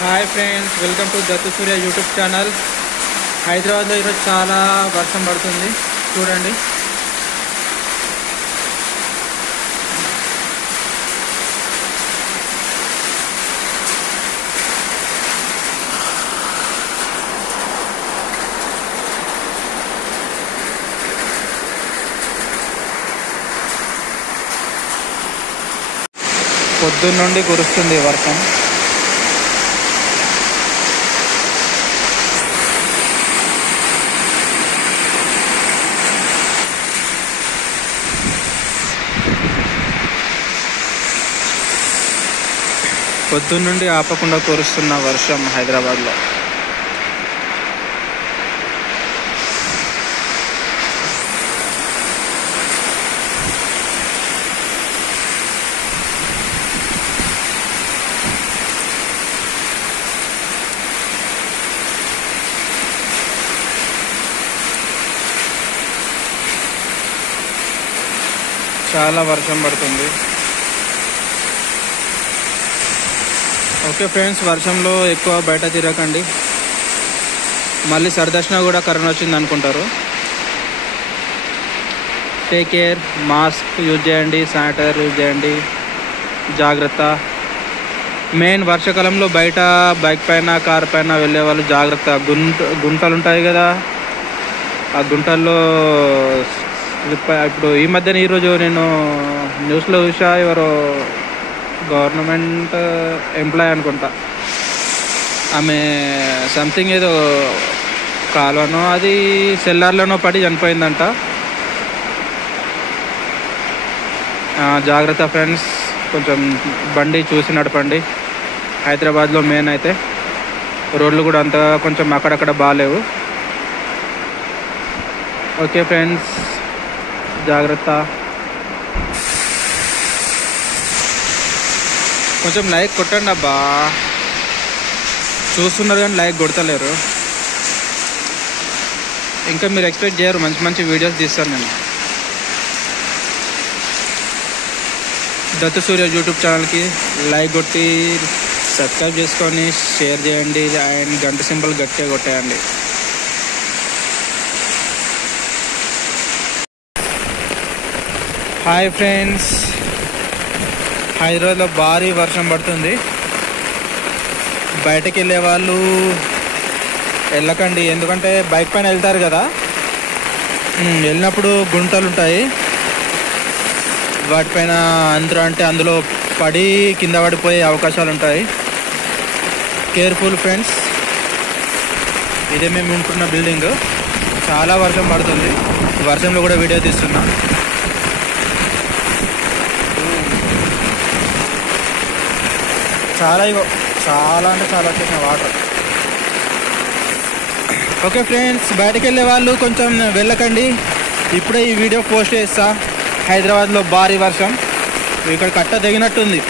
Hi friends, welcome to Dattu Surya YouTube channel. హైదరాబాద్లో ఈరోజు చాలా వర్షం పడుతుంది. చూడండి, పొద్దున్న నుండి కురుస్తుంది వర్షం. పొద్దున్న నుండి ఆపకుండా కురుస్తున్న వర్షం హైదరాబాద్లో. చాలా వర్షం పడుతుంది. ఓకే ఫ్రెండ్స్, వర్షంలో ఎక్కువ బయట తిరగకండి. మళ్ళీ సర్దర్శన కూడా కరోనా వచ్చింది అనుకుంటారు. టేక్ కేర్, మాస్క్ యూజ్ చేయండి, శానిటైజర్ యూజ్ చేయండి, జాగ్రత్త. మెయిన్ వర్షాకాలంలో బయట బైక్ పైన కార్ పైన వెళ్ళే వాళ్ళు జాగ్రత్త. గుంటలు ఉంటాయి కదా, ఆ గుంటల్లో ఇప్పుడు ఈ మధ్యన ఈరోజు నేను న్యూస్లో చూసా, ఎవరో గవర్నమెంట్ ఎంప్లాయ్ అనుకుంటా, ఆమె సంథింగ్ ఏదో కాలువనో అది సెల్లార్లోనో పడి చనిపోయిందంట. జాగ్రత్త ఫ్రెండ్స్, కొంచెం బండి చూసి నడపండి. హైదరాబాద్లో మెయిన్ అయితే రోడ్లు కూడా అంత కొంచెం అక్కడక్కడ బాగాలేవు. ఓకే ఫ్రెండ్స్, జాగ్రత్త. కొంచెం లైక్ కొట్టండి అబ్బా, చూస్తున్నారు కానీ లైక్ కొడతలేరు. ఇంకా మీరు ఎక్స్పెక్ట్ చేయరు, మంచి మంచి వీడియోస్ తీస్తాను నేను. దత్తు సూర్య యూట్యూబ్ ఛానల్కి లైక్ కొట్టి సబ్స్క్రైబ్ చేసుకొని షేర్ చేయండి అండ్ గంట సింబల్ గట్టిగా కొట్టేయండి. హాయ్ ఫ్రెండ్స్, హైదరాబాద్లో భారీ వర్షం పడుతుంది. బయటకు వెళ్ళే వాళ్ళు వెళ్ళకండి, ఎందుకంటే బైక్ పైన వెళ్తారు కదా, వెళ్ళినప్పుడు గుంటలు ఉంటాయి. వాటిపైన అందులో పడి కింద పడిపోయే అవకాశాలు ఉంటాయి. Careful friends. ఇదే మేము ఉంటున్న బిల్డింగ్. చాలా వర్షం పడుతుంది, వర్షంలో కూడా వీడియో తీస్తున్నా. చాలా అంటే చాలా వచ్చేసిన వాటర్. ఓకే ఫ్రెండ్స్, బయటకు వెళ్ళే వాళ్ళు కొంచెం వెళ్ళకండి. ఇప్పుడే ఈ వీడియో పోస్ట్ చేస్తా. హైదరాబాద్లో భారీ వర్షం, ఇక్కడ కట్ట తెగినట్టుంది,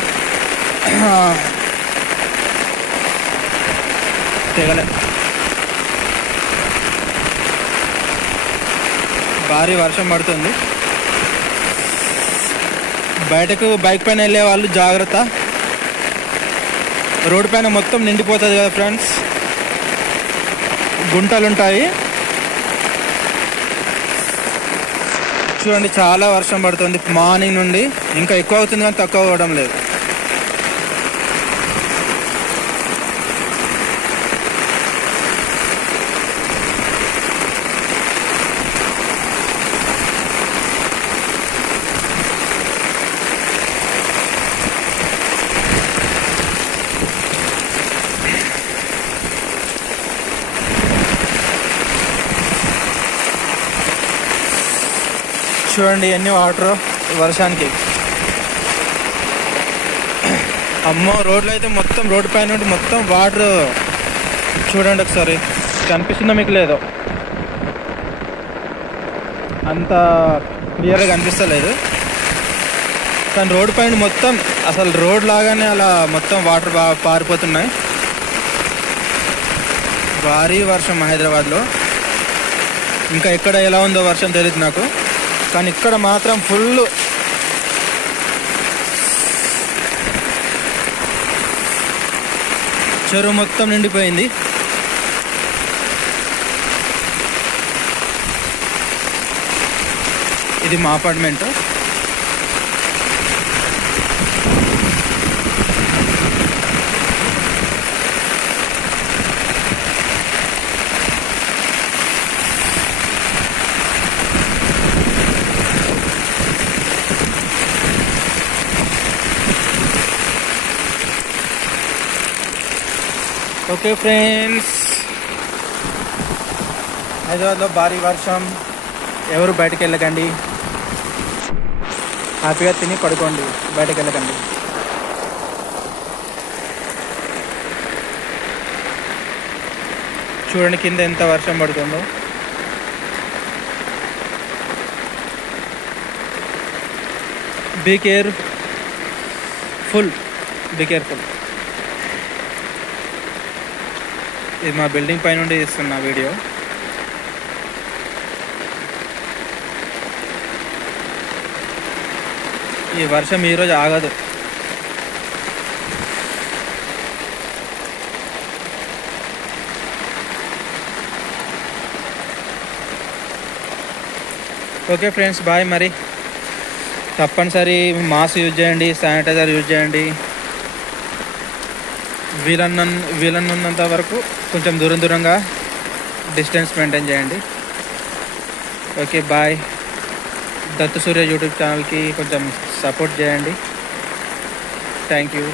తెగలే. భారీ వర్షం పడుతుంది. బయటకు బైక్ పైన వెళ్ళే వాళ్ళు జాగ్రత్త. రోడ్డు పైన మొత్తం నిండిపోతుంది కదా ఫ్రెండ్స్, గుంటలు ఉంటాయి. చూడండి, చాలా వర్షం పడుతుంది మార్నింగ్ నుండి. ఇంకా ఎక్కువ అవుతుంది కానీ తక్కువ అవ్వడం లేదు. చూడండి ఎన్ని వాటర్ వర్షానికి. అమ్మో, రోడ్లు అయితే మొత్తం, రోడ్డు పైన నుండి మొత్తం వాటర్. చూడండి ఒకసారి, కనిపిస్తుందో మీకు లేదో, అంత క్లియర్గా కనిపిస్తలేదు కానీ రోడ్డు పైన మొత్తం అసలు రోడ్ లాగానే అలా మొత్తం వాటర్ పారిపోతున్నాయి. భారీ వర్షం హైదరాబాద్లో. ఇంకా ఎక్కడ ఎలా ఉందో వర్షం తెలియదు నాకు, కానీ ఇక్కడ మాత్రం ఫుల్. చెరువు మొత్తం నిండిపోయింది. ఇది మా అపార్ట్మెంట్. ఓకే ఫ్రెండ్స్, హైదరాబాద్లో భారీ వర్షం. ఎవరు బయటకు వెళ్ళకండి, హ్యాపీగా తిని పడుకోండి, బయటకు వెళ్ళకండి. చూడండి కింద ఎంత వర్షం పడుతుందో. Be careful. ఇది మా బిల్డింగ్ పై నుండి తీస్తున్న వీడియో. ఈ వర్షం ఈరోజు ఆగదు. Okay friends, bye. మరి తప్పనిసరి మాస్క్ యూజ్ చేయండి, శానిటైజర్ యూజ్ చేయండి. వీలన్నంత వరకు కొంచెం దూరంగా డిస్టెన్స్ మెయింటైన్ చేయండి. Okay bye. Dattu Surya YouTube ఛానల్కి కొంచెం సపోర్ట్ చేయండి. Thank you.